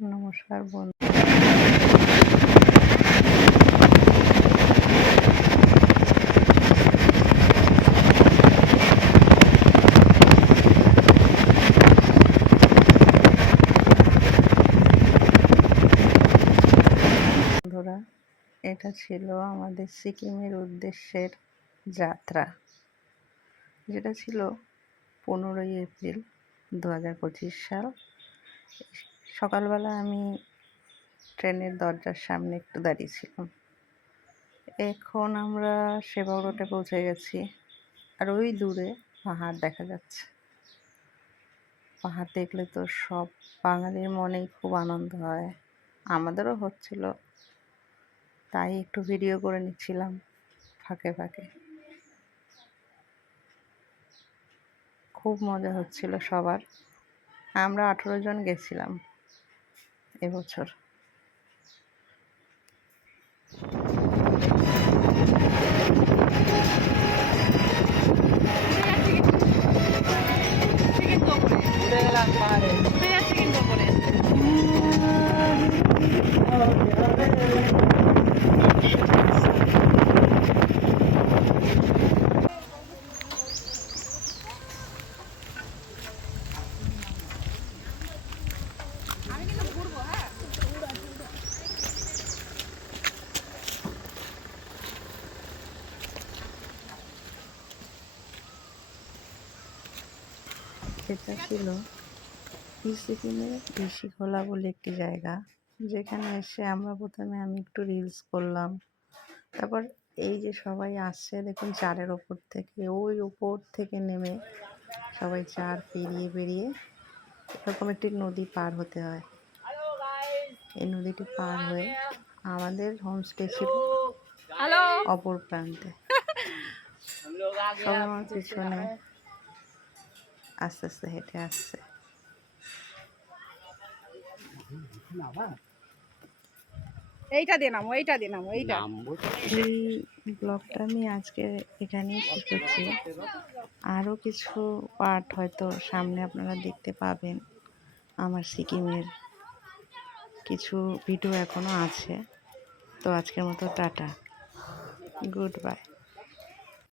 নমস্কার বন্ধুরা, এটা ছিল আমাদের সিকিমের উদ্দেশ্যের যাত্রা, যেটা ছিল 15ই এপ্রিল 2025 সাল। সকালবেলা আমি ট্রেনের দরজার সামনে একটু দাঁড়িয়েছিলাম। এখন আমরা সেবাগ রোডে পৌঁছে গেছি, আর ওই দূরে পাহাড় দেখা যাচ্ছে। পাহাড় দেখলে তো সব বাঙালির মনেই খুব আনন্দ হয়, আমাদেরও হচ্ছিল, তাই একটু ভিডিও করে নিচ্ছিলাম ফাঁকে ফাঁকে। খুব মজা হচ্ছিল সবার। আমরা 18 জন গেছিলাম এবছর। এটা ছিল সিকিমের ঋষিখোলা বলে একটি জায়গা, যেখানে এসে আমরা প্রথমে আমি একটু রিলস করলাম। তারপর এই যে সবাই আসছে দেখুন, চারের ওপর থেকে, ওই উপর থেকে নেমে সবাই চার পেরিয়ে পেরিয়ে এরকম একটি নদী পার হতে হয়। এই নদীটি পার হয়ে আমাদের হোমস্টে ছিল অপর প্রান্তে। সবাই আমার পিছনে আস্তে আস্তে হেঁটে আসছে। এই ব্লগটা আমি আজকে এখানেই শেষ করছি। আরও কিছু পার্ট হয়তো সামনে আপনারা দেখতে পাবেন। আমার সিকিমের কিছু ভিডিও এখনো আছে। তো আজকের মতো টাটা, গুড বাই।